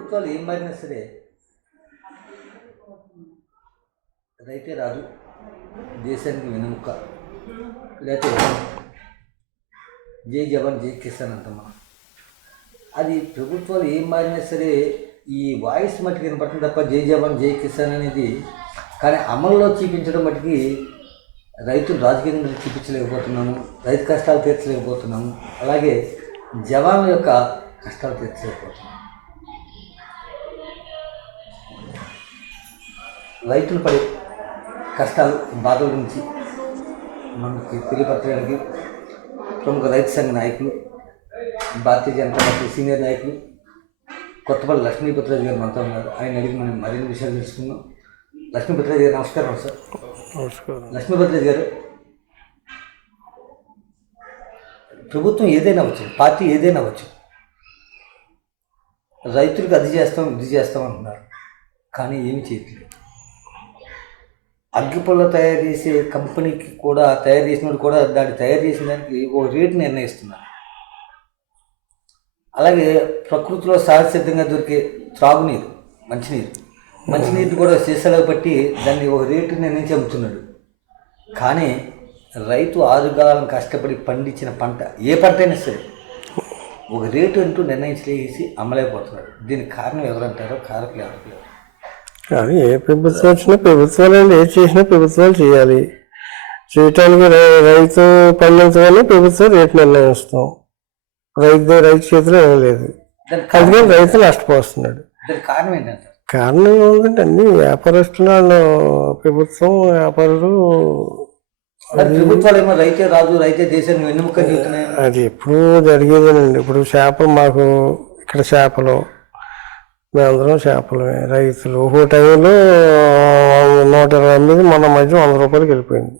ప్రభుత్వాలు ఏం మారినా సరే రైతే రాజు, దేశానికి వెనుముక్క, లేకపోతే జై జవాన్ జై కిసాన్ అంటామా. అది ప్రభుత్వాలు ఏం మారినా సరే ఈ వాయిస్ మట్టుకు వినపడుతుంది తప్ప జై జవాన్ జై కిసాన్ అనేది. కానీ అమల్లో చూపించడం మట్టుకి రైతులు రాజకీయంగా చూపించలేకపోతున్నాము, రైతు కష్టాలు తీర్చలేకపోతున్నాము, అలాగే జవాన్ల యొక్క కష్టాలు తీర్చలేకపోతున్నాము. రైతులు పడే కష్టాలు బాధల గురించి మనకి తెలియపరచడానికి ప్రముఖ రైతు సంఘ నాయకులు, భారతీయ జనతా పార్టీ సీనియర్ నాయకులు కొత్తపల్లి లక్ష్మీపతిరాజు గారు మనతో ఉన్నారు. ఆయన అడిగి మనం మరిన్ని విషయాలు తెలుసుకుందాం. లక్ష్మీపతిరాజు గారు నమస్కారం సార్. నమస్కారం. లక్ష్మీపతిరాజు గారు, ప్రభుత్వం ఏదైనా అవ్వచ్చు, పార్టీ ఏదైనా అవ్వచ్చు, రైతులకు అది చేస్తాం ఇది చేస్తాం అంటున్నారు, కానీ ఏమి చేయట్లేదు. అగ్గిపుల్ల తయారు చేసే కంపెనీకి కూడా, తయారు చేసినప్పుడు కూడా దాన్ని తయారు చేసిన దానికి ఒక రేటు నిర్ణయిస్తున్నారు. అలాగే ప్రకృతిలో సహజసిద్ధంగా దొరికే త్రాగునీరు, మంచినీరు కూడా సీసాలకు పట్టి దాన్ని ఒక రేటు నిర్ణయించి అమ్ముతున్నాడు. కానీ రైతు ఆరుగాలం కష్టపడి పండించిన పంట, ఏ పంట అయినా సరే, ఒక రేటు అంటూ నిర్ణయించేసి అమ్మలేకపోతున్నాడు. దీనికి కారణం ఎవరంటారో, కారకులు ఎవరు? కానీ ఏ ప్రభుత్వం వచ్చినా ప్రభుత్వాలు ఏ చేసినా ప్రభుత్వాలు చేయాలి. చేయటానికి రైతు పండించగానే ప్రభుత్వం రేటు నిర్ణయిస్తాం. రైతు చేతిలో ఏం లేదు, అందుకని రైతు నష్టపోతున్నాడు. దానికి కారణం ఏంటంటే, కారణం ఏమిటంటే అన్ని వ్యాపారస్తులు, ప్రభుత్వం వ్యాపారులు. ప్రభుత్వాలు ఏమో రైతే రాజు, రైతే దేశాన్ని వెన్నుముక్క చూస్తున్నాయి. అది ఎప్పుడు జరిగేదేనండి. ఇప్పుడు చేపలు, మాకు ఇక్కడ చేపలు, మేమందరం చేపలమే రైతులు. ఒక్కో టైంలో 128 మన మధ్య 100 రూపాయలకి వెళ్ళిపోయింది.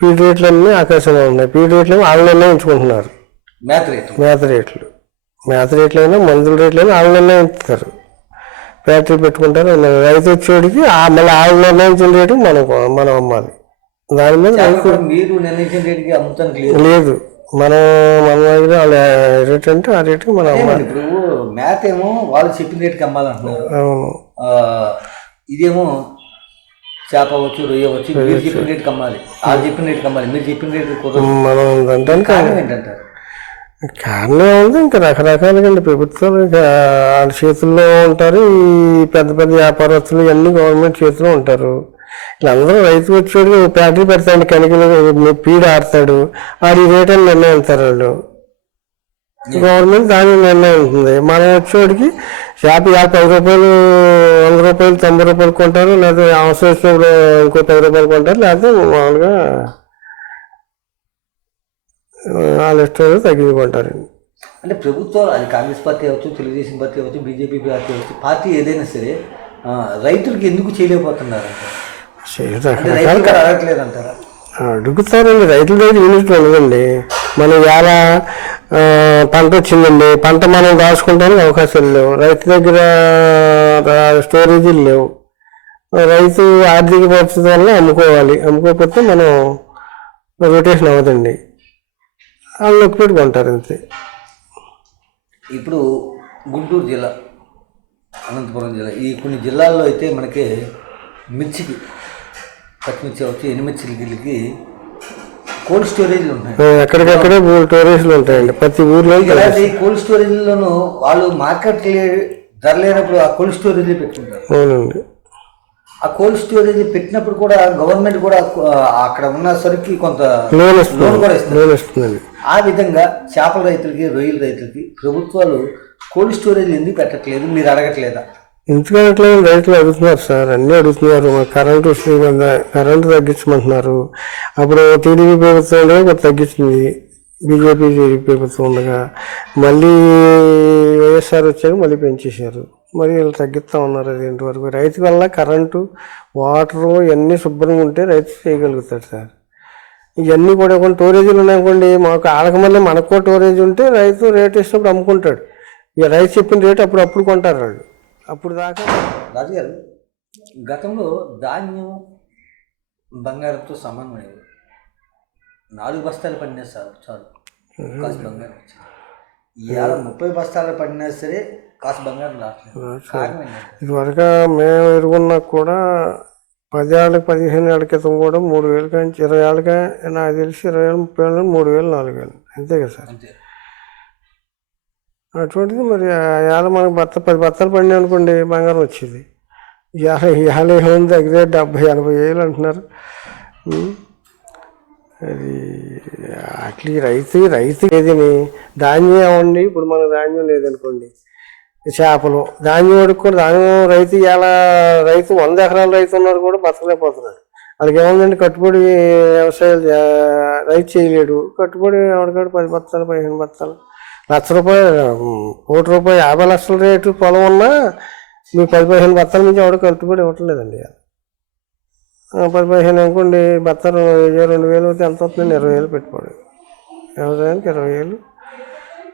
ఫీడ్ రేట్లన్నీ ఆకాశంలో ఉన్నాయి. ఫీడ్ రేట్లు వాళ్ళు నిర్ణయించుకుంటున్నారు. మేత రేట్లు అయినా మందుల రేట్లు అయినా వాళ్ళు నిర్ణయిస్తారు. ఫ్యాక్టరీ పెట్టుకుంటారు. రైతు వచ్చేటికి మళ్ళీ వాళ్ళు నిర్ణయించిన రేటు మనం అమ్మాలి. దాని మీద మీరు నిర్ణయించిన రేటుకి అమ్ముతానికి లేదు. మన దగ్గర వాళ్ళ రేట్ అంటే ఆ రేటుకి మనం అమ్మాలి. ఇప్పుడు మేత ఏమో వాళ్ళు చెప్పిన రేటుకి అమ్మాలంటున్నారు. అవును. ఇదేమో చేప అవ్వచ్చు, రొయ్య అవ్వచ్చు, మీరు చెప్పిన రేటుకి అమ్మాలి, వాళ్ళు చెప్పిన రేటుకి అమ్మాలి. మీరు చెప్పిన రేటు మనం ఏంటంటారు? కారణం ఉంది. ఇంకా రకరకాలుగా ప్రభుత్వాలు ఇంకా వాళ్ళ చేతుల్లో ఉంటారు. ఈ పెద్ద పెద్ద వ్యాపారస్తులు ఇవన్నీ గవర్నమెంట్ చేతిలో ఉంటారు. వీళ్ళందరూ రైతు వచ్చేవాడు ఫ్యాక్టరీ పెడతాడు, కనికలు పీడ ఆడతాడు, వాడి రేట్ అని నిర్ణయిస్తారు వాళ్ళు. గవర్నమెంట్ దాని నిర్ణయిస్తుంది. మనం వచ్చేవాడికి చేప 10 రూపాయలు, 100 రూపాయలు, 90 రూపాయలు కొంటారు. లేదా అవసరం వచ్చినప్పుడు ఇంకో 10 రూపాయలు కొంటారు. లేకపోతే మామూలుగా వాళ్ళ ఇష్టం తగ్గించుకుంటారు. అంటే ప్రభుత్వాలు, అది కాంగ్రెస్ పార్టీ అవ్వచ్చు, తెలుగుదేశం పార్టీ అవ్వచ్చు, బీజేపీ పార్టీ అవ్వచ్చు, పార్టీ ఏదైనా సరే రైతులకి ఎందుకు చేయలేకపోతున్నారు? అడగట్లేదు అంటారా? అడుగుతారండి. రైతుల దగ్గర యూనిట్ ఉండదండి. మనం ఎలా పంట వచ్చిందండి, పంట మనం రాసుకుంటానికి అవకాశాలు లేవు. రైతు దగ్గర స్టోరేజీలు లేవు. రైతు ఆర్థిక పరిస్థితి వల్ల అమ్ముకోవాలి. అమ్ముకోకపోతే మనం రొటేషన్ అవ్వదండి. వాళ్ళు నొక్కి పెట్టుకుంటారు అంతే. ఇప్పుడు గుంటూరు జిల్లా, అనంతపురం జిల్లా, ఈ కొన్ని జిల్లాల్లో అయితే మనకి మిర్చికి, పచ్చిమిర్చి అవచ్చు, ఎండుమిర్చికి కోల్డ్ స్టోరేజ్లు ఉంటాయి. ఎక్కడికక్కడే స్టోరేజ్లు ఉంటాయండి ప్రతి ఊర్లో. ఇలాంటి కోల్డ్ స్టోరేజ్లను వాళ్ళు మార్కెట్ ధర లేనప్పుడు ఆ కోల్డ్ స్టోరేజ్ పెట్టుకుంటారు. అవునండి. ఆ కోల్డ్ స్టోరేజ్ పెట్టినప్పుడు కూడా గవర్నమెంట్ కూడా అక్కడ ఉన్న సరికి కొంత లోన్ కూడా ఇస్తుంది. ఆ విధంగా చేపల రైతులకి, రొయ్యల రైతులకి ప్రభుత్వాలు కోల్డ్ స్టోరేజ్ ఎందుకు పెట్టట్లేదు? మీరు అడగట్లేదా? ఎందుకంటే రైతులు అడుగుతున్నారు సార్, అన్నీ అడుగుతున్నారు. కరెంటు తగ్గించమంటున్నారు. అప్పుడు టీడీపీ ప్రభుత్వం ఉండగా కొంత తగ్గించింది, బీజేపీ ప్రభుత్వం ఉండగా. మళ్ళీ వైఎస్ఆర్ వచ్చాక మళ్ళీ పెంచేశారు. మరి వీళ్ళు తగ్గిస్తూ ఉన్నారు. అది ఇంతవరకు రైతు వల్ల కరెంటు, వాటరు ఇవన్నీ శుభ్రంగా ఉంటే రైతు చేయగలుగుతాడు సార్. ఇవన్నీ కూడా కొన్ని స్టోరేజీలు ఉన్నాయనుకోండి, మాకు ఆడక మళ్ళీ మనకు స్టోరేజ్ ఉంటే రైతు రేట్ ఇచ్చినప్పుడు అమ్ముకుంటాడు. ఇక రైతు చెప్పిన రేటు అప్పుడు కొంటారు వాళ్ళు. అప్పుడు దాకా రాజుగారు, గతంలో ధాన్యం బంగారంతో సమానమైనది. 4 బస్తాలు పండినా చాలు కాస్త బంగారం వచ్చింది. ఇవాళ 30 బస్తాలు పడినా సరే కాసు బంగారం రావట్లేదు. కారణం ఏంటంటే ఇదివరకు మేము ఎరుగున్నా కూడా 10 ఏళ్ళకి 15 ఏళ్ళ క్రితం కూడా 3,000 నుంచి 20 ఏళ్ళకి నాకు తెలిసి 20,000 30,000 3,000 4,000 అంతే కదా సార్. అంతే. అటువంటిది మరి ఇవాళ మనకు 10 బత్తాలు పడినాయి అనుకోండి బంగారం వచ్చేది. ఇవాళ ఏముంది దగ్గర 70,000 80,000 అంటున్నారు. అది అట్లా రైతు ఏదిని ధాన్యం ఏమండి, ఇప్పుడు మనకు ధాన్యం లేదనుకోండి, చేపలు ధాన్యం అడుక్కొని ధాన్యం రైతు ఇలా రైతు 100 ఎకరాల రైతు ఉన్నారు కూడా బతకలేకపోతున్నాడు. వాళ్ళకి ఏముందండి, కట్టుబడి వ్యవసాయాలు రైతు చేయలేడు. కట్టుబడి ఎవరికాడు 10 బత్తాలు 15 బత్తాలు, ₹1,00,000 ₹1,00,000 50 లక్షల రేటు పొలం ఉన్నా మీకు 10-15 బత్తాల నుంచి ఎవరు కట్టుబడి ఇవ్వట్లేదండి. 10-15 అనుకోండి, బత్తాలు 2,000 అయితే ఎంత వస్తుందండి? 20,000 పెట్టుకోండి. వ్యవసాయానికి 20,000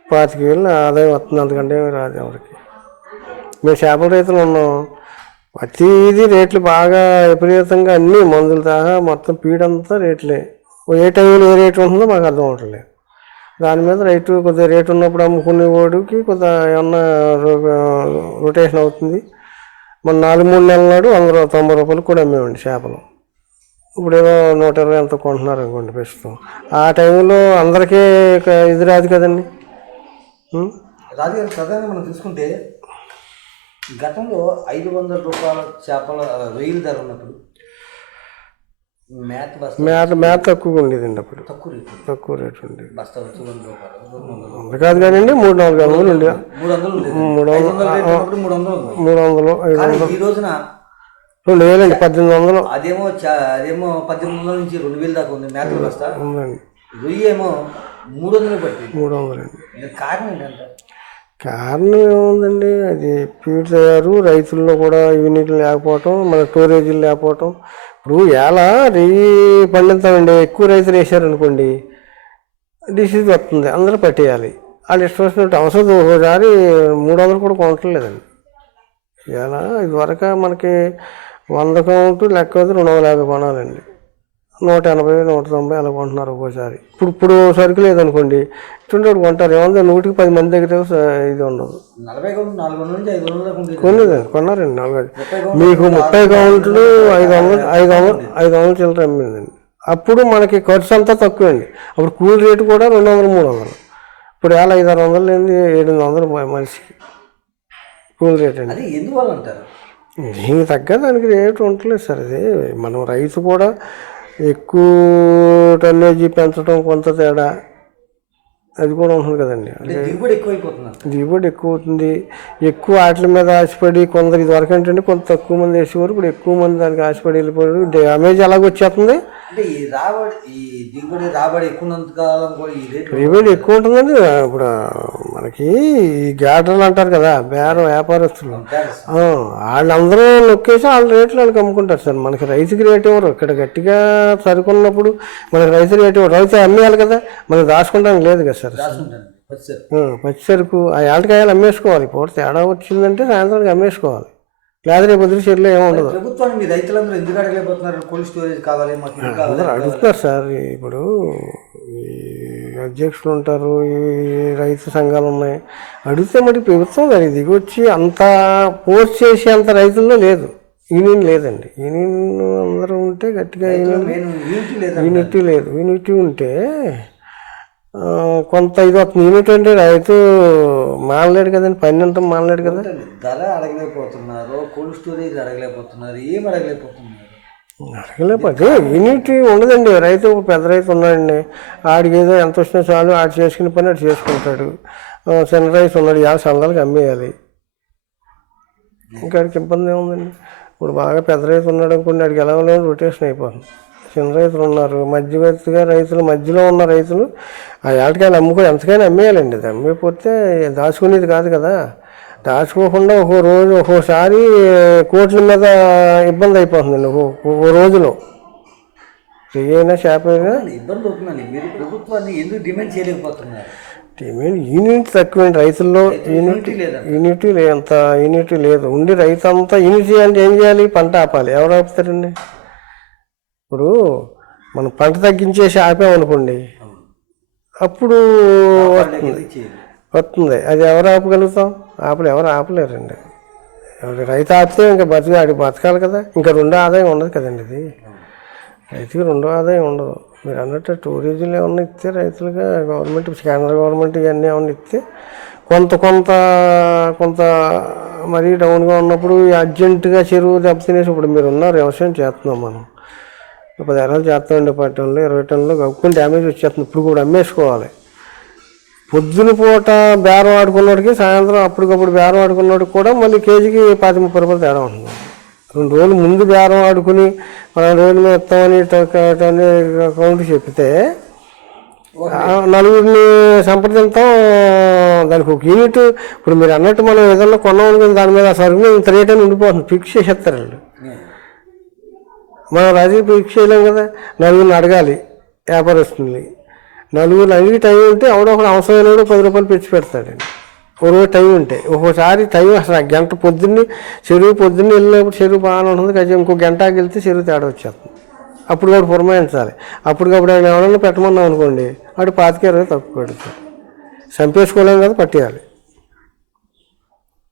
25,000 ఆదాయం వస్తుంది, అంతకంటే ఏమి రాదు ఎవరికి. మేము చేపల రైతులు ఉన్నాం. ప్రతిదీ రేట్లు బాగా విపరీతంగా, అన్నీ మందులు సహా మొత్తం పీడంతా రేట్లే. ఏ టైంలో ఏ రేటు ఉంటుందో మాకు అర్థం అవట్లేదు. దాని మీద రైతు కొద్దిగా రేటు ఉన్నప్పుడు అమ్ముకునే వాడికి కొద్దిగా ఏమన్నా రొటేషన్ అవుతుంది. మన 4-3 నెలల నాడు ₹190 కూడా అమ్మేవండి చేపలు. ఇప్పుడు ఏదో 120 ఎంత కొంటున్నారు అనుకోండి ప్రస్తుతం. ఆ టైంలో అందరికీ ఇది రాదు కదండి. రాజుగారు, ప్రధానంగా మనం చూసుకుంటే గతంలో ₹500 చేపల రొయ్యల ధర ఉన్నప్పుడు మేత తక్కువగా ఉండేదండి. అప్పుడు తక్కువ రేటు ఉండేది. బస్తా వచ్చి ₹100 అంత కాదు కానివ్వండి, 300-400 ఉండేది. 300 ఈ రోజున 2,000 1800. అదేమో 1,800 నుంచి 2,000 దాకా ఉంది మేతల బస్తా. ఉందండి. రొయ్యి ఏమో 300 పట్టింది. 300 అండి. కారణం ఏంటంటే కారణం ఏముందండి, అది ఫీడ్ తయారు, రైతుల్లో కూడా యూనిట్ లేకపోవటం, మన స్టోరేజీలు లేకపోవటం. ఇప్పుడు ఎలా రెయ్యి పండిస్తామండి, ఎక్కువ రైతులు వేసారనుకోండి డిసీజ్ వస్తుంది, అందరూ పట్టేయాలి. వాళ్ళు ఇష్టం వచ్చినట్టు అవసరం ఒకసారి 300 కూడా కొనట్లేదండి. ఇలా ఇదివరకు మనకి 100 కౌంటు లెక్క అయితే 250 కొనాలండి. 180 190 అలా కొంటున్నారు ఒక్కోసారి. ఇప్పుడు సరుకు లేదనుకోండి, ఇటువంటి కొంటారు. ఏమన్నా 100కి 10 మంది దగ్గర ఇది ఉండదు. కొన్నారండి 4. మీకు 30 కౌంట్లు 500 చిల్లర అమ్మిందండి. అప్పుడు మనకి ఖర్చు అంతా తక్కువ అండి. అప్పుడు కూలి రేటు కూడా 200-300. ఇప్పుడు 500-600 లేని 700 మనిషికి కూలి రేట్ అండి. ఎందువల్ల అంటారు? దీనికి తగ్గ దానికి రేటు ఉండలేదు సార్. అది మనం రైతు కూడా ఎక్కువ టన్నేజీ పెంచడం కొంత తేడా అది కూడా ఉంటుంది కదండి. దిగుబడి ఎక్కువ అవుతుంది. ఎక్కువ వాటి మీద ఆశపడి కొందరు ఇదివరకు ఏంటంటే కొంత తక్కువ మంది వేసేవారు, ఇప్పుడు ఎక్కువ మంది దానికి ఆశపడి వెళ్ళిపోయారు. డ్యామేజ్ అలాగ వచ్చేస్తుంది. దిగుబడి ఎక్కువ ఉంటుందండి. ఇప్పుడు మనకి ఈ గ్యాడర్లు అంటారు కదా, వ్యాపారస్తులు, వాళ్ళందరూ నొక్కేసి వాళ్ళ రేట్లు వాళ్ళకి అమ్ముకుంటారు సార్. మనకి రైతుకి రేట్ ఇవ్వరు. ఇక్కడ గట్టిగా సరుకున్నప్పుడు మనకి రైతు రేట్ ఇవ్వరు. రైతు అమ్మేయాలి కదా, మనకి దాచుకోవడానికి లేదు కదా సార్. పచ్చి సరుకు ఆ ఏళ్ళకాయలు అమ్మేసుకోవాలి. ఇప్పుడు తేడా వచ్చిందంటే సాయంత్రానికి అమ్మేసుకోవాలి, లేదా రేపు వదిలి చెట్లు ఏమో ఉండదు. ప్రభుత్వాన్ని రైతులందరూ ఎందుకు అడగలేకపోతున్నారు? కోల్డ్ స్టోరేజ్ కావాలి అందరూ అడుగుతున్నారు సార్. ఇప్పుడు ఈ అధ్యక్షులు ఉంటారు, ఈ రైతు సంఘాలు ఉన్నాయి, అడిగితే మరి ప్రభుత్వం దానికి దిగొచ్చి అంత పోస్ట్ చేసే అంత రైతుల్లో లేదు. యూనియన్ లేదండి. యూనియన్ అందరూ ఉంటే గట్టిగా యూనిటీ లేదు. యూనిటీ ఉంటే కొంత ఇది వస్తుంది. యూనిట్ అంటే రైతు మానలేడు కదండి, పని అంతా మానలేడు కదా. ధర అడగలేకపోతున్నారు, కోల్డ్ స్టోరేజ్ అడగలేకపోతున్నారు, ఏం అడగలేకపోతే యూనిటీ ఉండదండి. రైతు ఒక పెద్ద రైతు ఉన్నాడండి, ఆడికి ఏదో ఎంత వచ్చినా చాలు, ఆడు చేసుకునే పని ఆడు చేసుకుంటాడు. చిన్న రైతు ఉన్నాడు, 50 సందాలకు అమ్మేయాలి, ఇంకా ఆడికి ఇబ్బంది ఏముందండి. ఇప్పుడు బాగా పెద్ద రైతు ఉన్నాడు అనుకోండి, ఆడికి ఎలా రొటేషన్ అయిపోతుంది. చిన్న రైతులు ఉన్నారు, మధ్యవర్తిగా రైతులు, మధ్యలో ఉన్న రైతులు ఆ ఏటకాయలు అమ్ముకొని ఎంతకైనా అమ్మేయాలండి. అది అమ్మిపోతే దాచుకునేది కాదు కదా. దాచుకోకుండా ఒక్కోసారి కోట్ల మీద ఇబ్బంది అయిపోతుందండి. ఒక్కో రోజులో అయినా చేప అయినా ఇబ్బంది అవుతుందండి. మీరు ప్రభుత్వాన్ని ఎందుకు డిమాండ్ చేయలేకపోతున్నారు? డిమాండ్ యూనిటీ తక్కువండి రైతుల్లో. యూనిటీ అంత యూనిటీ లేదు. ఉండి రైతు అంతా యూనిటీ అంటే ఏం చేయాలి? పంట ఆపాలి. ఎవరు ఆపుతారండి? ఇప్పుడు మనం పంట తగ్గించేసి ఆపామనుకోండి, అప్పుడు వస్తుంది. అది ఎవరు ఆపగలుగుతాం? ఎవరు ఆపలేరండి. రైతు ఆపితే ఇంకా ఆడి బతకాలి కదా, ఇంకా రెండో ఆదాయం ఉండదు కదండి. ఇది రైతుకి రెండో ఆదాయం ఉండదు. మీరు అన్నట్టు టూరిజంలు ఏమన్నా ఇస్తే రైతులుగా గవర్నమెంట్, కేంద్ర గవర్నమెంట్ ఇవన్నీ ఏమన్నా ఇస్తే కొంత కొంత కొంత మరీ డౌన్గా ఉన్నప్పుడు అర్జెంటుగా చెరువు దెబ్బతినేసి, ఇప్పుడు మీరు ఉన్నారు వ్యవసాయం చేస్తున్నాం మనం, 10 ఎకరాలు చేస్తామండి, 10 టన్నులు 20 టన్నులు గక్కుని డ్యామేజ్ వచ్చేస్తుంది. ఇప్పుడు కూడా అమ్మేసుకోవాలి. పొద్దున పూట బేరం ఆడుకున్నోడికి సాయంత్రం అప్పటికప్పుడు బేరం ఆడుకున్నోడికి కూడా మళ్ళీ కేజీకి 25-30 రూపాయలు తేడా ఉంటుంది. 2 రోజులు ముందు బేరం ఆడుకుని 10 రోజుల మీద ఇస్తామని కౌంట్ చెప్తే నలుగురిని సంప్రదించాం. దానికి ఒక యూనిట్, ఇప్పుడు మీరు అన్నట్టు మనం ఏదన్నా కొన్నామనుకుని దాని మీద సరుకు మీద ఇంత రేట్ అని ఉండిపోతుంది, ఫిక్స్ చేసేస్తారు వాళ్ళు. మనం రాజీ ఫిక్స్ చేయలేం కదా. నలుగురిని అడగాలి, వ్యాపారస్తుంది. నలుగురు అడిగి టైం ఉంటే ఎవడొకడు అవసరమైన 10 రూపాయలు పెంచి పెడతాడండి. ఒక రోజు టైం ఉంటే. ఒక్కోసారి టైం అసలు గంట చెరువు పొద్దున్నే వెళ్ళినప్పుడు చెరువు బాగానే ఉంటుంది, కొంచెం ఇంకో గంటకి వెళ్తే చెరువు తేడా వచ్చేస్తుంది. అప్పుడు కూడా పురమాయించాలి. అప్పటికప్పుడు ఆయన ఎవరైనా పెట్టమన్నాం అనుకోండి, వాడు 25-20 తక్కువ పెడతాడు. చంపేసుకోలేం కదా, పట్టేయాలి.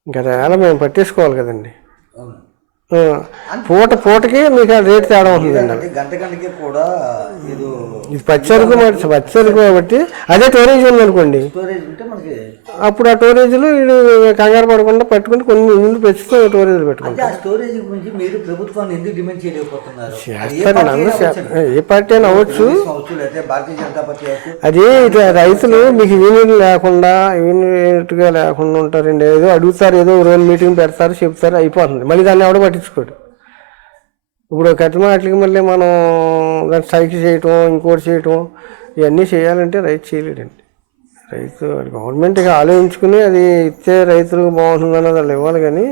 ఇంకా వేళ మేము పట్టేసుకోవాలి కదండి. పూటకి మీకు రేటు తేడా ఉంటుందండి. గంటకి కూడా ఇది పచ్చరుకు కాబట్టి అదే టోరేజ్ ఉందనుకోండి, అప్పుడు ఆ టోరేజ్లు కంగారు పడకుండా పట్టుకుని కొన్ని ముందు పెంచుతూ టోరేజ్లు పెట్టుకుంటారు. ఏ పార్టీ అయినా అవ్వచ్చు. అదే రైతులు మీకు యూనియన్ లేకుండా యూనిట్గా లేకుండా ఉంటారండి. ఏదో అడుగుతారు, ఏదో రోజు మీటింగ్ పెడతారు, చెప్తారు, అయిపోతుంది. మళ్ళీ దాన్ని ఎవడో పట్టించుకోడు. ఇప్పుడు కట్టిమాటలకి మళ్ళీ మనం దాన్ని సైకిల్ చేయటం, ఇంకోటి చేయటం, ఇవన్నీ చేయాలంటే రైతు చేయలేడండి. రైతు గవర్నమెంట్గా ఆలోచించుకుని అది ఇస్తే రైతులకు బాగుంటుందన్నది వాళ్ళు ఇవ్వాలి. కానీ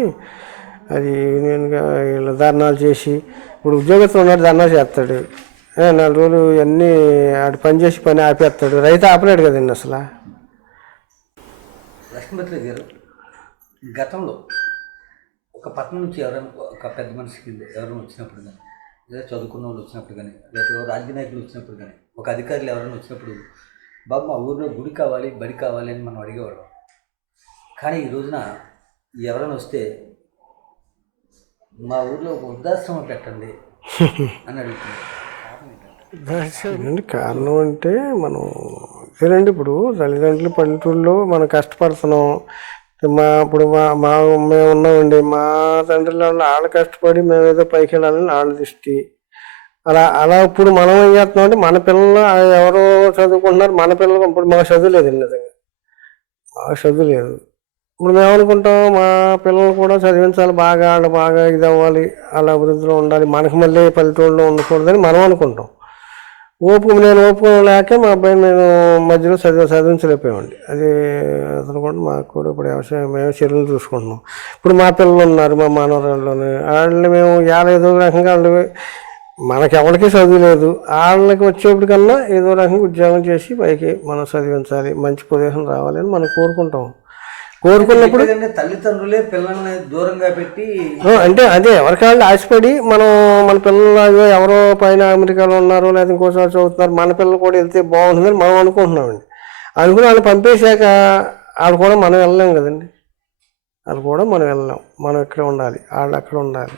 అది యూనియన్గా వీళ్ళు ధర్నాలు చేసి, ఇప్పుడు ఉద్యోగస్తులు ఉన్నాడు ధర్నా చేస్తాడు, 4 రోజులు ఇవన్నీ ఆడు పని చేసి పని ఆపేస్తాడు. రైతు ఆపలేడు కదండి అసలు. లక్ష్మీపతి గారు, గతంలో ఒక పట్టణం నుంచి ఎవరైనా ఒక పెద్ద మనిషికి ఎవరైనా వచ్చినప్పుడు కానీ, లేదా చదువుకున్న వాళ్ళు వచ్చినప్పుడు కానీ, లేదా రాజకీయ నాయకులు వచ్చినప్పుడు కానీ, ఒక అధికారులు ఎవరైనా వచ్చినప్పుడు, బాబు మా ఊరిలో గుడి కావాలి, బడి కావాలి అని మనం అడిగేవాళ్ళం. కానీ ఈ రోజున ఎవరైనా వస్తే మా ఊర్లో ఒక వృద్ధాశ్రమం పెట్టండి అని అడుగుతున్నారు. కారణం అంటే మనం ఇదేనండి, ఇప్పుడు తల్లిదండ్రులు పల్లెటూరులో మనం కష్టపడుతున్నాం. ఇప్పుడు మేము ఉన్నామండి, మా తండ్రుల వాళ్ళు కష్టపడి మేము ఏదో పైకి వెళ్ళాలని వాళ్ళ దృష్టి. అలా ఇప్పుడు మనం ఏం చేస్తున్నాం అంటే, మన పిల్లలు ఎవరో చదువుకుంటున్నారు, మన పిల్లలు ఇప్పుడు మాకు చదువు లేదండి. నిజంగా మాకు చదువు లేదు. ఇప్పుడు మేము అనుకుంటాం మా పిల్లలు కూడా చదివించాలి, వాళ్ళు బాగా ఇది అవ్వాలి, వాళ్ళ అభివృద్ధిలో ఉండాలి, మనకు మళ్ళీ పల్లెటూరులో ఉండకూడదని మనం అనుకుంటాం. నేను ఓపుకోలేక మా అబ్బాయిని నేను మధ్యలో చదివించలేకపోయామండి. అది అతను కూడా మాకు కూడా ఇప్పుడు వ్యవసాయం మేము చెరువులు చూసుకుంటున్నాం. ఇప్పుడు మా పిల్లలు ఉన్నారు, మా మనవరాళ్ళని, వాళ్ళని మేము ఏదో రకంగా వాళ్ళు మనకి ఎవరికి చదువు లేదు, వాళ్ళకి వచ్చేప్పటికన్నా ఏదో రకంగా ఉద్యోగం చేసి పైకి మనం చదివించాలి, మంచి పొజిషన్ రావాలని మనం కోరుకున్నప్పుడు తల్లిదండ్రులే పిల్లల్ని దూరంగా పెట్టి అంటే అదే ఎవరికాళ్ళు ఆశపడి మనం మన పిల్లలు ఎవరో పైన అమెరికాలో ఉన్నారో లేదా ఇంకోసారి చదువుతున్నారు, మన పిల్లలు కూడా వెళ్తే బాగుంటుందని మనం అనుకుంటున్నామండి. అనుకుని వాళ్ళు పంపేశాక వాళ్ళు కూడా మనం వెళ్ళలేం కదండి. వాళ్ళు కూడా మనం వెళ్ళలేం, మనం ఇక్కడ ఉండాలి, వాళ్ళు అక్కడ ఉండాలి.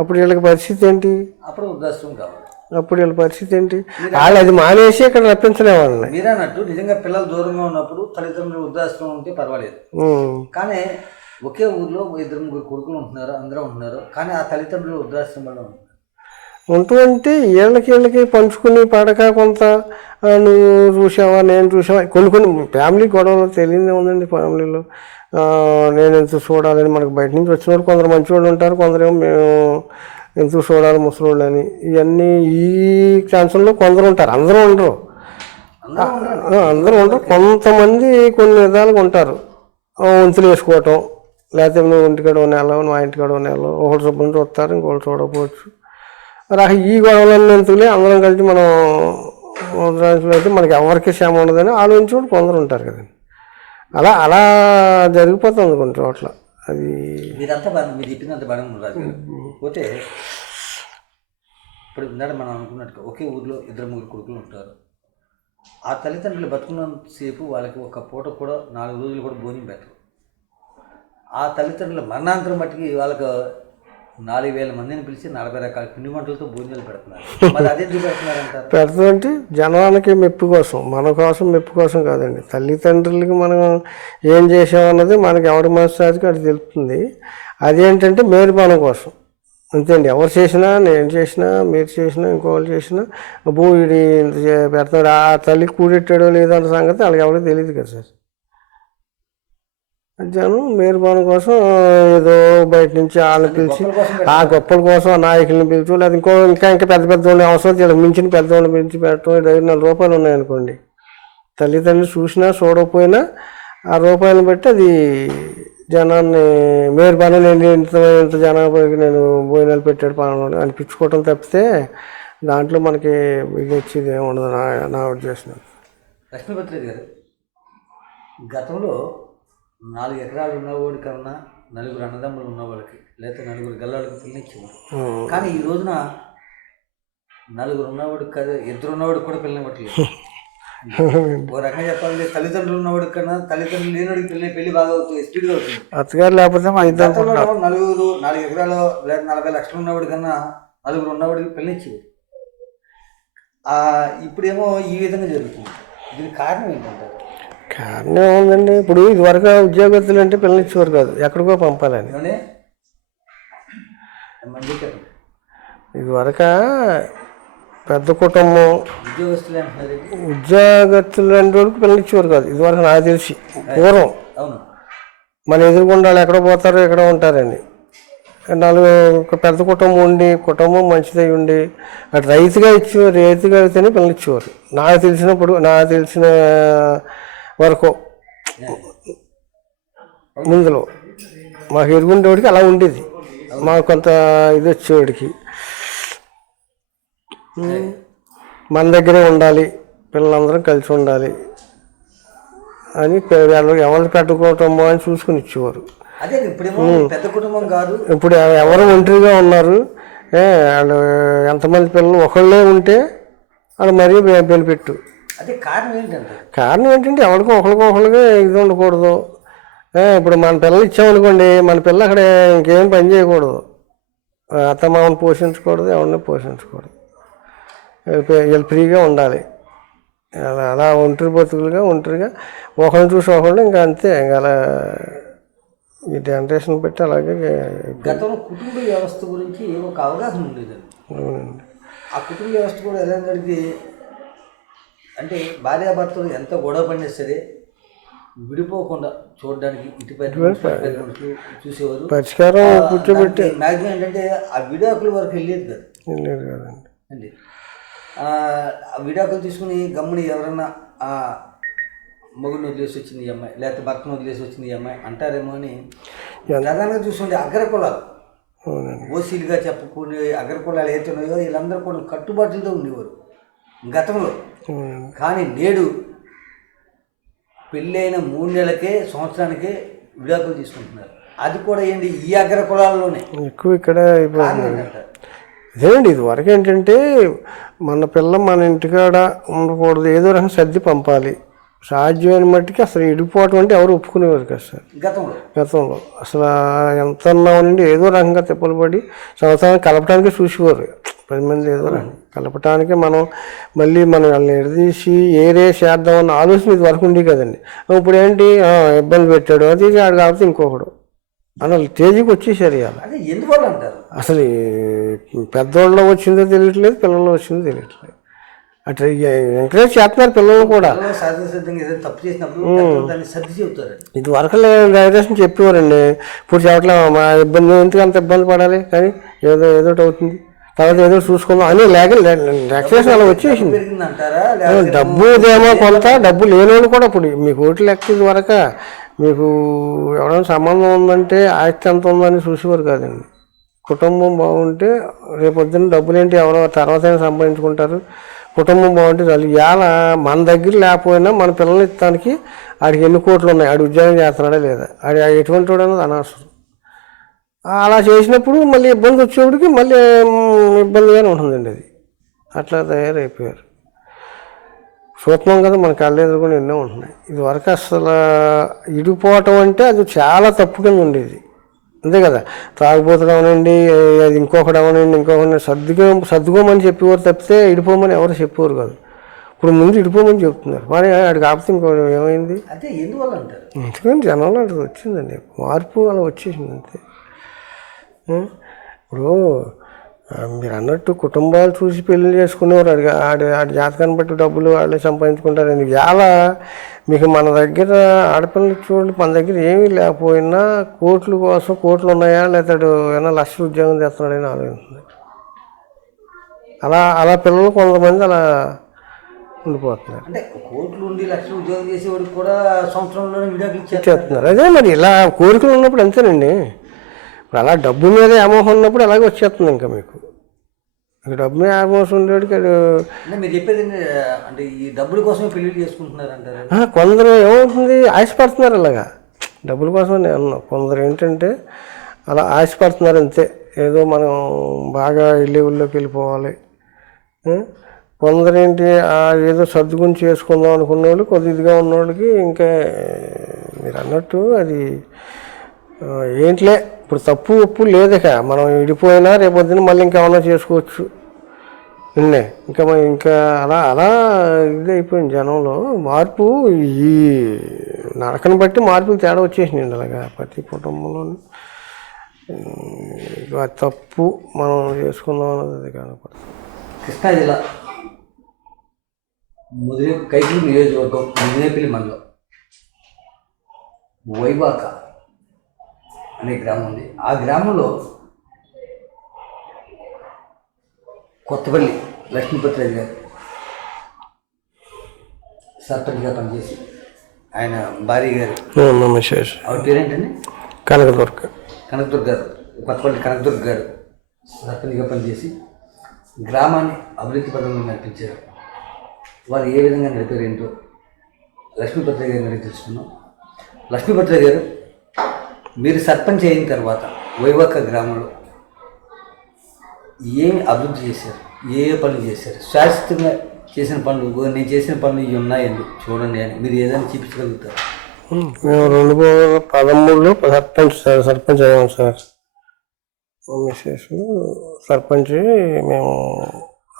అప్పుడు వీళ్ళకి పరిస్థితి ఏంటి? అప్పుడు వృద్ధాశ్రమం కావాలి. అప్పుడు వీళ్ళ పరిస్థితి ఏంటి? వాళ్ళు అది మానేసి ఇక్కడ రప్పించలే వాళ్ళని. మీరన్నట్టు నిజంగా పిల్లలు దూరంగా ఉన్నప్పుడు తల్లిదండ్రులు వృద్ధాశ్రమం ఉంటే పర్వాలేదు. కానీ ఒకే ఊర్లో 2-3 కొడుకులు ఉంటున్నారు, అందరూ ఉంటున్నారు, కానీ ఆ తల్లిదండ్రులు వృద్ధాశ్రమంలో ఉంటుంటే వీళ్ళకి పంచుకుని పడక కొంత నువ్వు చూసావా నేను చూసావా, కొన్ని ఫ్యామిలీ గొడవలు తెలియదే ఉందండి. ఫ్యామిలీలో నేను ఎంత చూడాలని, మనకు బయట నుంచి వచ్చినప్పుడు కొందరు మంచి వాళ్ళు ఉంటారు, కొందరేమో మేము ఎందుకు చూడాలి ముసలోళ్ళు అని, ఇవన్నీ ఈ ఛాన్సుల్లో కొందరు ఉంటారు, అందరూ ఉండరు. కొంతమంది కొన్ని విధాలుగా ఉంటారు. వంతులు వేసుకోవటం, లేకపోతే నువ్వు ఇంటికాడ నెలలో మా ఇంటికాడ నెలలో ఒకటి శుభ్రం చూస్తారు, ఇంకొకటి చూడకపోవచ్చు. ఈ గొడవలన్నీ ఎందుకులే అందరం కలిసి మనం అయితే మనకి ఎవరికి శ్రమ ఉండదని ఆలోచించి కూడా కొందరు ఉంటారు కదండి. అలా జరిగిపోతుంది కొన్ని చోట్ల. అది మీరంతా మీరు చెప్పిందంత బాగా రాజు. పోతే ఇప్పుడు ఇందాక మనం అనుకున్నట్టుగా ఒకే ఊర్లో 2-3 కొడుకులు ఉంటారు, ఆ తల్లిదండ్రులు బతుకున్నంతసేపు వాళ్ళకి ఒక పూట కూడా 4 రోజులు కూడా భోజనం పెట్టరు. ఆ తల్లిదండ్రుల మరణాంతరం మట్టికి వాళ్ళకు 4,000 మందిని పిలిచి 40 రకాల పిండి వంటలతో భోజనాలు పెడుతున్నారు. మరి అదెందుకు పెడుతున్నారంటారు? పెడుతుందంటే జనానికి మెప్పు కోసం, మన కోసం మెప్పు కోసం కాదండి. తల్లిదండ్రులకి మనం ఏం చేసామన్నది మనకి ఎవరి మనసానికి అది తెలుస్తుంది. అదేంటంటే మేలుబానం కోసం అంతే అండి. ఎవరు చేసినా, నేను చేసినా, మీరు చేసినా, ఇంకోళ్ళు చేసినా అబ్బో ఇది ఇంత పెడతాడు, ఆ తల్లికి కూడెట్టాడో లేదో అన్న సంగతి వాళ్ళకి ఎవరికి తెలియదు కదా సార్. జనం మేలుబానం కోసం ఏదో బయట నుంచి వాళ్ళని పిలిచి గొప్పల కోసం ఆ పెడుతున్నారు. గొప్పల కోసం ఆ నాయకుల్ని పిలిచి లేదా ఇంకా పెద్ద పెద్ద వాళ్ళని అవసరం వీళ్ళకి మించిన పెద్దవాళ్ళని పిలిచి పెట్టడం. 5-4 రూపాయలు ఉన్నాయనుకోండి, తల్లిదండ్రులు చూసినా చూడకపోయినా ఆ రూపాయలను బట్టి అది జనాన్ని మేలుబానం, నేను ఇంత ఇంత జనాభాకి నేను భోజనాలు పెట్టాడు పలానాడు అనిపించుకోవటం తప్పితే దాంట్లో మనకి ఇది వచ్చేది ఏమి ఉండదు నా ఉద్దేశం. లక్ష్మీపతిరెడ్డి గారు, గతంలో 4 ఎకరాలు ఉన్నవాడి కన్నా 4 అన్నదమ్ములు ఉన్నవాళ్ళకి లేకపోతే 4 గల్లాళ్ళకి పిల్లనిచ్చేవాడు. కానీ ఈ రోజున 4 ఉన్నవాడికి కదా, 2 ఉన్నవాడికి కూడా పిల్లనివ్వట్లేదు. ఓ రకంగా చెప్పాలంటే తల్లిదండ్రులు ఉన్నవాడికి కన్నా తల్లిదండ్రులు లేనివాడికి పెళ్లి బాగా అవుతుంది, స్పీడ్గా అవుతుంది. అత్తగారు లేకపోతే మా ఇద్దరు గతంలో 4 ఎకరాలు లేదా 40 లక్షలు ఉన్నవాడి కన్నా 4 ఉన్నవాడికి పిల్లనిచ్చేవాడు. ఇప్పుడేమో ఈ విధంగా జరుగుతుంది. దీనికి కారణం ఏంటంటారు? కారణం ఏముందండి, ఇప్పుడు ఇదివరకు ఉద్యోగస్తులు అంటే పిల్లనిచ్చేవారు కాదు, ఎక్కడికో పంపాలని. ఏమని మంది ఇదివరకు పెద్ద కుటుంబం ఉద్యోగస్తులు అంటున్నారు. ఉద్యోగస్తులు అంటే వాళ్ళకి పిల్లనిచ్చేవారు కాదు ఇదివరకు, నాకు తెలిసి పూర్వం. అవును. మన ఎదురుకుండా వాళ్ళు ఎక్కడో పోతారో ఎక్కడో ఉంటారండి. ఒక పెద్ద కుటుంబం ఉండి, కుటుంబం మంచిదై ఉండి అటు రైతుగా ఇచ్చేవారు, రైతుగా అయితేనే పిల్లనిచ్చేవారు. నాకు తెలిసిన వరకు ముందులో మాకు ఎరుగుండేవాడికి అలా ఉండేది. మాకు కొంత ఇది వచ్చేవాడికి మన దగ్గరే ఉండాలి, పిల్లలందరం కలిసి ఉండాలి అని ఎవరు పెద్ద కుటుంబం అని చూసుకుని ఇచ్చేవారు. అదే ఇప్పుడేమో పెద్ద కుటుంబం కాదు, ఇప్పుడు ఎవరు ఒంటరిగా ఉన్నారు. వాళ్ళు ఎంతమంది పిల్లలు ఒకళ్ళే ఉంటే వాళ్ళు మరీ బెనిఫిట్. అదే కారణం ఏంటంటే కారణం ఏంటంటే ఎవరికో ఒకరిగా ఇది ఉండకూడదు. ఇప్పుడు మన పిల్లలు ఇచ్చామనుకోండి, మన పిల్ల అక్కడ ఇంకేం పని చేయకూడదు, అత్తమామని పోషించకూడదు, ఎవరిని పోషించకూడదు, వీళ్ళు ఫ్రీగా ఉండాలి. అలా ఒంటరిగా ఒకరిని చూసి ఒకళ్ళు ఇంకా అంతే. ఇంకా అలా ఈ జనరేషన్ బట్టి అలాగే. గతంలో కుటుంబ వ్యవస్థ గురించి ఒక అవగాహన ఉండేదండి. ఆ కుటుంబ వ్యవస్థ కూడా ఎలా జరిగి అంటే భార్యాభర్తలు ఎంత గొడవ పడినా సరే విడిపోకుండా చూడడానికి ఇటుపై చూసేవారు. పరిష్కారం కూర్చోబెట్టి మ్యాక్సిమం ఏంటంటే ఆ విడాకుల వరకు వెళ్ళేది కదండి అండి. ఆ విడాకులు తీసుకుని గమ్ముని ఎవరన్నా మగుడిని వదిలేసి వచ్చింది ఈ అమ్మాయి, లేకపోతే భర్తను వదిలేసి వచ్చింది ఈ అమ్మాయి అంటారేమో అని ప్రధానంగా చూసుకుంటే అగ్రకులాలు, ఓసీలుగా చెప్పుకునే అగ్రకులాలు ఏతున్నాయో వీళ్ళందరూ కూడా కట్టుబాట్లతో ఉండేవారు గతంలో. కానీ నేడు పెళ్ళైన 3 నెలలకే సంవత్సరానికే విడాకులు తీసుకుంటున్నారు. అది కూడా ఏంటి ఈ అగ్రకులాల్లోనే ఎక్కువ ఇక్కడ. అదేనండి, ఇది వరకు ఏంటంటే మన పిల్ల మన ఇంటికాడ ఉండకూడదు, ఏదో రకంగా సర్ది పంపాలి. సాధ్యమైన మట్టికి అసలు ఇడిపోవటం అంటే ఎవరు ఒప్పుకునేవారు కదా సార్ గతంలో. అసలు ఎంత ఉన్నామనండి ఏదో రకంగా తిప్పలు పడి సంవత్సరానికి కలపడానికి చూసేవారు 10 మంది. ఏదో రకంగా కలపటానికి మనం వాళ్ళని ఎడదీసి ఏరే చేద్దామన్న ఆలోచన ఇది వరకు ఉంది కదండి. ఇప్పుడు ఏంటి, ఇబ్బంది పెట్టాడు అది ఆడు కాబట్టి ఇంకొకడు అన్న తేజీకి వచ్చేసారు. ఇవాళ అసలు పెద్దోళ్ళలో వచ్చిందో తెలియట్లేదు, పిల్లల్లో వచ్చిందో తెలియట్లేదు. అట్లా ఎంకరేజ్ చేస్తున్నారు పిల్లలు కూడా. ఇది వరకు డైరెక్షన్ చెప్పేవారండి, ఇప్పుడు చెప్పట్లే. మా ఇబ్బంది ఎందుకు అంత ఇబ్బంది పడాలి, కానీ ఏదో అవుతుంది తర్వాత ఏదో చూసుకుందాం అని లెక్కేషన్ అలా వచ్చేసింది. డబ్బు ఏమో కొంత, డబ్బు లేనివాళ్ళు కూడా ఇప్పుడు మీకు ఓట్లు లెక్క ఇది వరకు మీకు ఎవరైనా సంబంధం ఉందంటే ఆస్తి ఎంత ఉందని చూసేవారు కాదండి. కుటుంబం బాగుంటే రేపొద్దున డబ్బులేంటి ఎవరో తర్వాత సంపాదించుకుంటారు, కుటుంబం బాగుంటే చాలు. ఇవాళ మన దగ్గర లేకపోయినా మన పిల్లల్ని ఇస్తానికి ఆడికి ఎన్ని కోట్లు ఉన్నాయి, ఆడు ఉద్యోగం చేస్తున్నాడా లేదా, ఆడి ఎటువంటి వాడు అన్నది అనవసరం. అలా చేసినప్పుడు మళ్ళీ ఇబ్బంది వచ్చేప్పటికి మళ్ళీ ఇబ్బందిగానే ఉంటుందండి. అది అట్లా తయారైపోయారు. చూస్తున్నాం కదా, మన కళ్ళ ఎదురుకుండా ఎన్నో ఉంటున్నాయి. ఇది వరకు అసలు ఇడిపోవటం అంటే అది చాలా తప్పు కింద ఉండేది, అంతే కదా. తాగుబోతులు అవనండి, అది ఇంకొకటి అవనండి, ఇంకొకటి సర్దుకోమని చెప్పేవారు తప్పితే ఇడిపోమని ఎవరు చెప్పేవారు కాదు. ఇప్పుడు ముందు ఇడిపోమని చెప్తున్నారు, మరి ఆడికి కాకపోతే ఇంకో ఏమైంది అంటే ఎందువల్ల అంటారు? ఎందుకని జనంలో అది వచ్చిందండి, మార్పు అలా వచ్చేసింది అంతే. ఇప్పుడు మీరు అన్నట్టు కుటుంబాలు చూసి పెళ్లి చేసుకునేవారు, ఆడి జాతకాన్ని బట్టి డబ్బులు వాళ్ళే సంపాదించుకుంటారండి. ఇలా మీకు మన దగ్గర ఆడపిల్లలు చూడండి, మన దగ్గర ఏమీ లేకపోయినా కోట్ల కోసం కోట్లు ఉన్నాయా, లేకపోతే ఏమైనా లక్షల ఉద్యోగం చేస్తున్నాడని ఆలోచిస్తుంది. అలా పిల్లలు కొంతమంది అలా ఉండిపోతున్నారు. అంటే కోట్లు ఉండి లక్షలు ఉద్యోగం చేసేవాడికి కూడా సంవత్సరంలోనే విడాకులు ఇచ్చేస్తున్నారు. అదే మరి ఇలా కోరికలు ఉన్నప్పుడు అంతేనండి. ఇప్పుడు అలా డబ్బు మీద వ్యామోహం ఉన్నప్పుడు అలాగే వచ్చేస్తుంది. ఇంకా మీకు డబ్బు మీద వ్యామోహం ఉండేవాడికి అది మీరు చెప్పేది అంటే ఈ డబ్బుల కోసమే పెళ్లి చేసుకుంటున్నారు అంటారు. కొందరు ఏమవుతుంది, ఆశపడుతున్నారు అలాగా డబ్బుల కోసం. నేను అన్నా కొందరు ఏంటంటే అలా ఆశపడుతున్నారు అంతే, ఏదో మనం బాగా లెవెల్లోకి వెళ్ళిపోవాలి. కొందరేంటి ఏదో సర్దుకుని చేసుకుందాం అనుకున్న వాళ్ళు, కొద్ది ఇదిగా ఉన్నవాళ్ళకి ఇంకా మీరు అన్నట్టు అది ఏంటిలే, ఇప్పుడు తప్పు ఒప్పు లేదక, మనం విడిపోయినా రేపొద్దున మళ్ళీ ఇంకేమన్నా చేసుకోవచ్చు. ఇంకా అలా ఇది అయిపోయింది జనంలో. మార్పు ఈ నడకను బట్టి మార్పులు తేడా వచ్చేసినాయండి అలాగా ప్రతి కుటుంబంలోనూ. తప్పు మనం చేసుకుందాం అన్నది కనపడుతుంది. కృష్ణా జిల్లా కైకలూరు నియోజకవర్గం ముదినేపల్లి మండలం వైవాక అనే గ్రామం ఉంది. ఆ గ్రామంలో కొత్తపల్లి లక్ష్మీపతిరాజు గారు సర్పంచ్గా పనిచేసి, ఆయన భార్య గారు ఆవిడ పేరేంటండి కనకదుర్గ గారు, కొత్తపల్లి కనకదుర్గ గారు సర్పంచ్గా పనిచేసి గ్రామాన్ని అభివృద్ధి పథకంలో నడిపించారు. వారు ఏ విధంగా నడిపారు ఏంటో లక్ష్మీపతిరాజు గారిని అడిగి తెలుసుకున్నాం. లక్ష్మీపతిరాజు గారు, మీరు సర్పంచ్ అయిన తర్వాత వైవాక గ్రామంలో ఏమి అభివృద్ధి చేశారు, ఏ పనులు చేశారు, శాశ్వతంగా చేసిన పనులు, నేను చేసిన పనులు ఇవి ఉన్నాయండి చూడండి అని మీరు ఏదైనా చూపించగలుగుతారు? మేము 2013లో సర్పంచ్ అయ్యాము సార్. మిస్సెస్ సర్పంచ్. మేము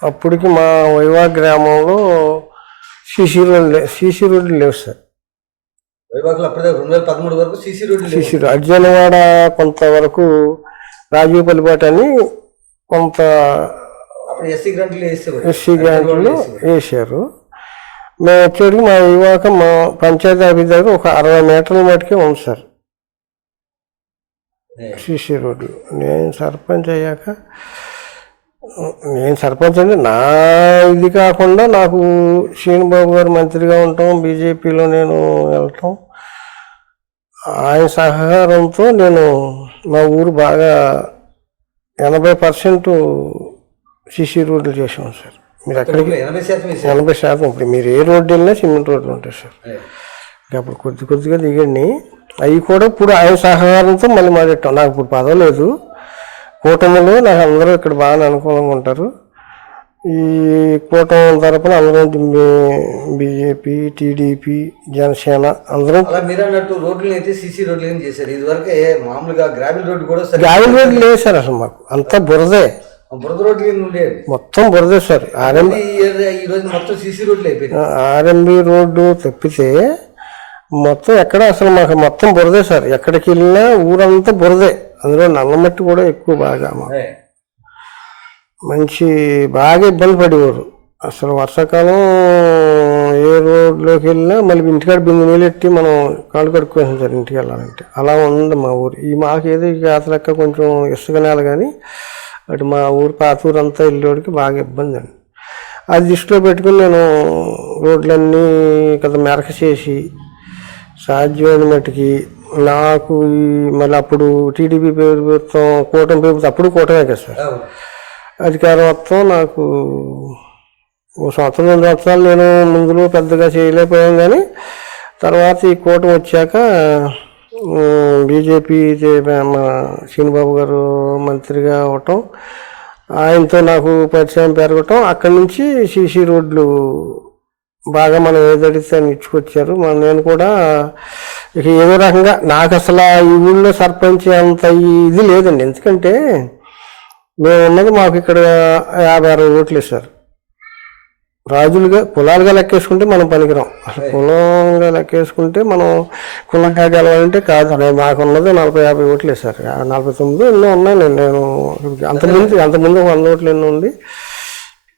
అప్పటికి మా వైవా గ్రామంలో సీసీ రోడ్లు లేవు సార్. వైవాకలో అప్పుడే 2013 వరకు సీసీ రోడ్లు అర్జునవాడ కొంతవరకు రాజీవ్పల్లిపాట అని కొంత ఎస్సీ గ్రాంట్లు వేసారు. మేము వచ్చేటికి మా వైవాక మా పంచాయతీ ఆఫీస్ దగ్గర ఒక 60 మీటర్ల మటుకే ఉంది సార్ సీసీ రోడ్లు. నేను సర్పంచ్ అంటే నా ఇది కాకుండా నాకు శ్రీనిబాబు గారు మంత్రిగా ఉండటం, బీజేపీలో నేను వెళ్ళటం, ఆయన సహకారంతో నేను మా ఊరు బాగా 80% సీసీ రోడ్లు చేసాం సార్. మీరు అక్కడికి 80%. ఇప్పుడు మీరు ఏ రోడ్డు వెళ్ళినా సిమెంట్ రోడ్లు ఉంటాయి సార్. అప్పుడు కొద్దిగా దిగండి. అవి కూడా ఇప్పుడు ఆయన సహకారంతో మళ్ళీ మాట్లాడటం. నాకు ఇప్పుడు పదవి లేదు, కూటమిలో నాకు అందరూ ఇక్కడ బాగా అనుకూలంగా ఉంటారు. ఈ కూటమి తరపున అందరూ బీజేపీ, టీడీపీ, జనసేన అందరూ. మీరు అన్నట్టు రోడ్లు అయితే సీసీ రోడ్లు ఏం చేశారు? ఇదివరకే మామూలుగా గ్రావెల్ రోడ్డు కూడా గ్రావెల్ రోడ్లు లేదు సార్. అసలు మాకు అంతా బురదే, బురద రోడ్లు ఉండేది, మొత్తం బురదే సార్. ఈరోజు మొత్తం సీసీ రోడ్లు అయిపోయింది. ఆర్ఎంబి రోడ్డు తప్పితే మొత్తం ఎక్కడ అసలు మాకు మొత్తం బురదే సార్. ఎక్కడికి వెళ్ళినా ఊరంతా బురదే, అందులో నల్లమట్టి కూడా ఎక్కువ బాగా. మంచి బాగా ఇబ్బంది పడేవారు అసలు. వర్షాకాలం ఏ రోడ్లోకి వెళ్ళినా మళ్ళీ ఇంటికాడ బిందు నీళ్ళు ఎట్టి మనం కాళ్ళు కడుక్కోవాలి సార్ ఇంటికి వెళ్ళాలంటే. అలా ఉంది మా ఊరు. మాకు ఏదో జాత లెక్క కొంచెం ఇసుక నేల, కానీ అటు మా ఊరు పాతూరు అంతా వెళ్ళేవాడికి బాగా ఇబ్బంది అండి. అది దృష్టిలో పెట్టుకుని నేను రోడ్లన్నీ కదా మెరక చేసి సాధ్యమైన మట్టుకి నాకు మళ్ళీ అప్పుడు టీడీపీ ప్రభుత్వం, కూటమి ప్రభుత్వం, అప్పుడు కూటమే కదా సార్ అధికారం మొత్తం. నాకు 1 సంవత్సరం 2 సంవత్సరాలు నేను ముందులో పెద్దగా చేయలేకపోయాను, కానీ తర్వాత ఈ కూటమి వచ్చాక బీజేపీ మా శ్రీనిబాబు గారు మంత్రిగా అవటం, ఆయనతో నాకు పరిచయం పెరగటం, అక్కడి నుంచి సీసీ రోడ్లు బాగా మనం ఏది అడిగితే అని ఇచ్చుకొచ్చారు. నేను కూడా ఇక ఏదో రకంగా నాకు అసలు ఈ ఊళ్ళో సర్పంచ్ అంత ఇది లేదండి. ఎందుకంటే మేము ఉన్నది మాకు ఇక్కడ 50-60 ఓట్లు వేశారు. రాజులుగా కులాలుగా లెక్కేసుకుంటే మనం పనికిరాం. అసలు కులంగా లెక్కేసుకుంటే మనం కులంగా గెలవాలంటే కాదు. మాకున్నది 40-50 ఓట్లు వేశారు. 49 ఎన్నో ఉన్నాయి. నేను అంతకుముందు 100 ఓట్లు ఎన్నో ఉంది.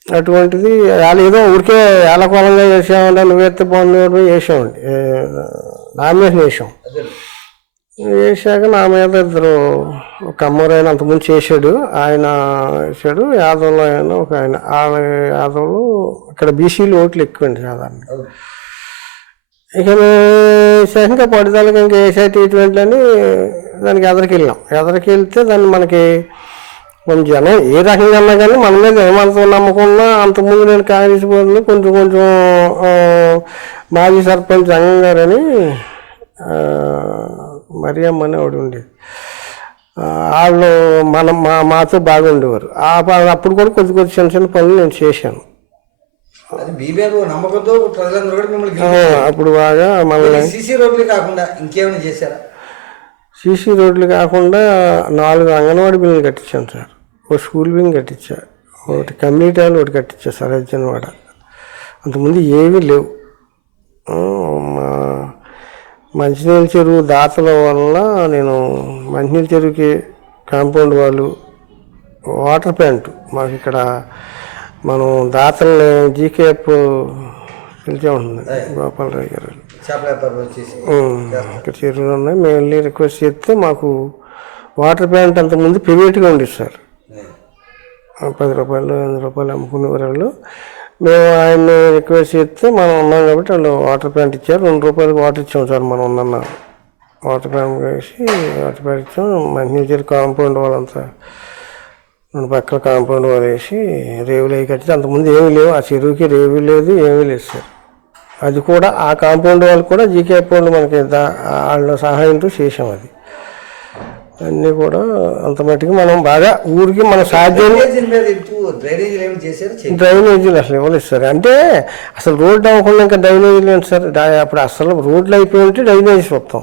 అటువంటిది వాళ్ళు ఏదో ఊరికే ఏలకోలంగా వేసామంటే నువ్వెత్తే బాగుంది వేసామండి. నామినేషన్ వేసాం. వేసాక నా మీద ఇద్దరు ఒక అమ్మరైన అంతకుముందు చేశాడు, ఆయన వేసాడు. యాదవ్లో అయినా ఒక ఆయన యాదవ్లు ఇక్కడ బీసీలు ఓట్లు ఎక్కువండి సాధారణ. ఇక వేసాక ఇంకా పడుదలకి ఇంకా వేసాటి ఇటువంటి అని దానికి ఎదరికి వెళ్తే దాన్ని మనకి కొంచెం జనం ఏ రకంగా ఉన్నా కానీ మన మీద ఏమంత నమ్మకున్నా అంతకుముందు నేను కాంగ్రెస్ బదులు కొంచెం మాజీ సర్పంచ్ రంగం గారని మరియమ్మ అని ఆవిడ ఉండేది. వాళ్ళు మాతో బాగా ఉండేవారు. అప్పుడు కూడా కొద్ది చిన్న పనులు నేను చేశాను. అప్పుడు బాగా మళ్ళీ సీసీ రోడ్లు కాకుండా ఇంకేమైనా చేశారా? సీసీ రోడ్లు కాకుండా 4 అంగన్వాడీ బిల్లులు కట్టించాను సార్. ఒక స్కూల్ బిల్లు కట్టించా, ఒకటి కమ్యూనిటీ హాల్ ఒకటి కట్టించా సార్ అర్జునవాడ. అంతకుముందు ఏమీ లేవు. మంచినీళ్ళ చెరువు దాతల వల్ల నేను మంచినీళ్ళ చెరువుకి కాంపౌండ్ వాళ్ళు, వాటర్ ప్లాంట్ మాకు ఇక్కడ మనం దాతల్ని జీకేఎఫ్ తెలిసే ఉంటుంది గోపాలరావు గారు, ఇక్కడ చెరువులు ఉన్నాయి. మేము వెళ్ళి రిక్వెస్ట్ చేస్తే మాకు వాటర్ ప్లాంట్ అంతకుముందు ప్రైవేట్గా ఉండేది సార్. 10 రూపాయలు 8 రూపాయలు అమ్ముకునేవారు వాళ్ళు. మేము ఆయన్ని రిక్వెస్ట్ చేస్తే మనం ఉన్నాం కాబట్టి వాళ్ళు వాటర్ ప్లాంట్ ఇచ్చారు. 2 రూపాయలకి వాటర్ ఇచ్చాం సార్. మనం ఉన్న వాటర్ ప్లాంట్ వేసి వాటర్ ప్లాంట్ ఇచ్చాం. మంచినీళ్ళ చెరువు కాంపౌండ్ వాళ్ళంతా 2 పక్కల కాంపౌండ్ వాళ్ళు వేసి రేవులు అవి కట్టించి అంతకుముందు ఏమీ లేవు. ఆ చెరువుకి రేవు లేదు, ఏమీ లేదు సార్. అది కూడా ఆ కాంపౌండ్ వాళ్ళు కూడా జీకే వాళ్ళు మనకి వాళ్ళ సహాయంతో చేసాం. అది అన్నీ కూడా అంత మట్టికి మనం బాగా ఊరికి మన సాధ్యం. డ్రైనేజీలు అసలు ఇవ్వలేదు సార్. అంటే అసలు రోడ్డు అవ్వకుండా ఇంకా డ్రైనేజీలు ఏంటి సార్? అప్పుడు అసలు రోడ్లు అయిపోయి ఉంటే డ్రైనేజీ వస్తాం.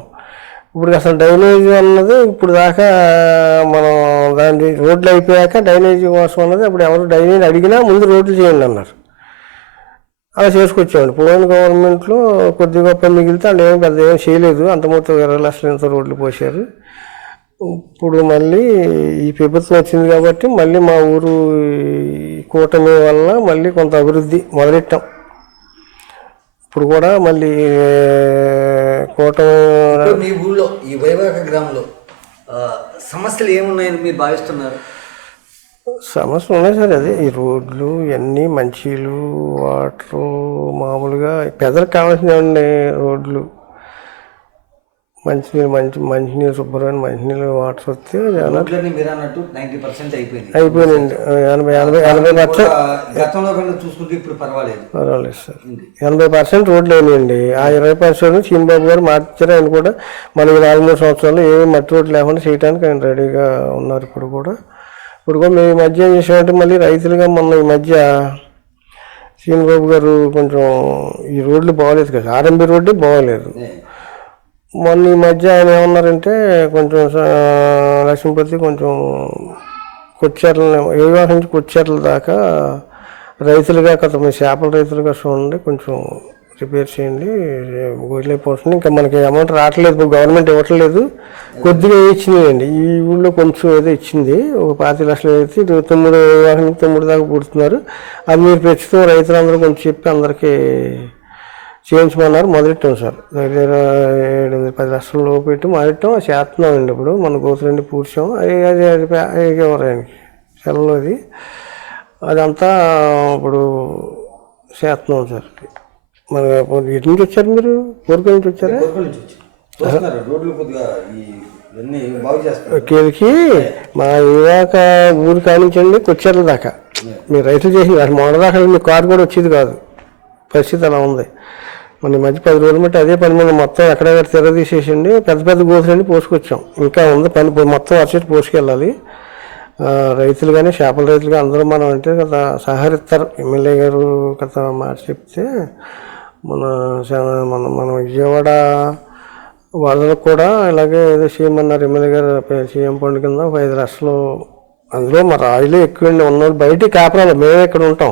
ఇప్పుడు అసలు డ్రైనేజీ అన్నది ఇప్పుడు దాకా మనం దాని రోడ్లు అయిపోయాక డ్రైనేజీ కోసం అన్నది అప్పుడు ఎవరు డ్రైనేజీ అడిగినా ముందు రోడ్లు చేయండి అన్నారు. అలా చేసుకొచ్చామండి. పోయిన గవర్నమెంట్లో కొద్ది గొప్ప మిగిలితే వాళ్ళు ఏమి పెద్ద ఏం చేయలేదు. అంత మొత్తం 20 లక్షలు ఎంత రోడ్లు పోసారు. ఇప్పుడు మళ్ళీ ఈ ప్రభుత్వం వచ్చింది కాబట్టి మళ్ళీ మా ఊరు కూటమి వల్ల మళ్ళీ కొంత అభివృద్ధి మొదలెట్టాం. ఇప్పుడు కూడా మళ్ళీ కూటమి. మీ ఊళ్ళో ఈ వైవాహిక గ్రామంలో సమస్యలు ఏమున్నాయని మీరు భావిస్తున్నారు? సమస్యలు ఉన్నాయి సార్. అదే ఈ రోడ్లు ఇవన్నీ, మంచిలు, వాటరు, మామూలుగా పెద్దలకు కావాల్సినవి రోడ్లు, మంచినీళ్ళు శుభ్రమైన మంచినీళ్ళు వాటర్ వస్తే మీరు అన్నట్టు 90% అయిపోయినాయండి. 80% చూసుకుంటే ఇప్పుడు పర్వాలేదు సార్. 80% రోడ్లు అయినాయండి. ఆ 20% చీనిబాబు గారు మార్చారు. ఆయన కూడా మనకి 4-3 సంవత్సరాలు ఏమి మట్టి రోడ్లు లేకుండా చేయడానికి ఆయన రెడీగా ఉన్నారు. ఇప్పుడు కూడా మేము ఈ మధ్య ఏం చేసామంటే మళ్ళీ రైతులుగా మొన్న ఈ మధ్య చీనిబాబు గారు కొంచెం ఈ రోడ్లు బాగోలేదు కదా, ఆర్ఎంబి రోడ్డు బాగోలేదు. మొన్న ఈ మధ్య ఆయన ఏమన్నారంటే కొంచెం లక్ష్మీపతి కొంచెం ఏవాహ నుంచి కొచ్చేర్ల దాకా రైతులుగా కొంతమంది చేపల రైతులుగా చూడండి, కొంచెం రిపేర్ చేయండి, గొడ్లైపోతుంది. ఇంకా మనకి అమౌంట్ రావట్లేదు, ఇప్పుడు గవర్నమెంట్ ఇవ్వట్లేదు. కొద్దిగా ఇచ్చినాయండి. ఈ ఊళ్ళో కొంచెం ఏదో ఇచ్చింది, ఒక 25 లక్షలు అయితే 9 దాకా పుడుతున్నారు. అది మీరు ప్రస్తుతం రైతులందరూ కొంచెం చెప్పి అందరికీ చేయించమన్నారు. మొదలెట్టాం సార్. దగ్గర 7-10 లక్షల లోపు పెట్టి మొదలెట్టాం. చేస్తున్నామండి. ఇప్పుడు మన గోతులన్నీ పూడ్చాం. అది ఎవరానికి సెలవు అది అదంతా ఇప్పుడు చేస్తున్నాం సార్. మన ఎటు నుంచి వచ్చారు మీరు? కోరికల నుంచి వచ్చారా? కేలికి మా ఇవాక ఊరు కానించండి కొచ్చేర్ల దాకా మీరు రైతులు చేసి మొన్న దాకా మీ కారు కూడా వచ్చేది కాదు. పరిస్థితి అలా ఉంది. మన మధ్య 10 రోజులు బట్టి అదే పని మీద మొత్తం ఎక్కడెక్కడ తీసేసండి. పెద్ద గోతులన్నీ పోసుకొచ్చాం. ఇంకా ఉంది పని, మొత్తం అటు పోసుకెళ్ళాలి. రైతులు కానీ చేపల రైతులు కానీ అందరూ మనం అంటే కదా సహకరిస్తారు. ఎమ్మెల్యే గారు కదా మాట చెప్తే మన మన విజయవాడ వాళ్ళకు కూడా ఇలాగే ఏదో సీఎం అన్నారు, ఎమ్మెల్యే గారు సీఎం ఫండ్ కింద 5 లక్షలు. అందులో మరి రాయిలే ఎక్కువండి ఉన్నవాళ్ళు, బయట కాపురాలు మేమే ఇక్కడ ఉంటాం,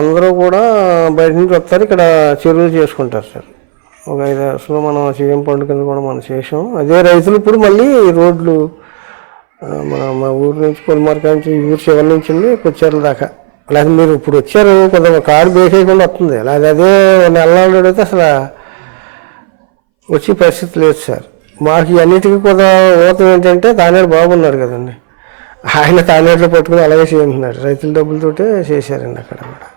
అందరూ కూడా బయట నుంచి వస్తారు, ఇక్కడ చెరువులు చేసుకుంటారు సార్. ఒక 5 లక్షలు మనం సీఎం ఫండ్ కింద కూడా మనం చేసాం. అదే రైతులు ఇప్పుడు మళ్ళీ రోడ్లు మా ఊరు నుంచి పొలిమార్క నుంచి ఈ ఊరు చివరి నుంచి కొచ్చేర్ల దాకా, అలాగే మీరు ఇప్పుడు వచ్చారు కొద్దిగా కారు బేకేయకుండా వస్తుంది, అలాగే అదే నెలలు అడిగితే అసలు వచ్చే పరిస్థితి లేదు సార్. మాకు ఇవన్నిటికీ కూడా ఊతం ఏంటంటే తానేడు బాగున్నాడు కదండి, ఆయన తానేడులో పట్టుకుని అలాగే చేయంటున్నాడు, రైతుల డబ్బులతోటే చేశారండి అక్కడ కూడా.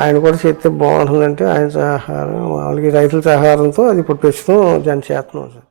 ఆయన కూడా చేస్తే బాగుంటుందంటే ఆయన సహకారం, వాళ్ళకి రైతుల సహకారంతో అది ఇప్పుడు ప్రస్తుతం చేస్తున్నాం సార్.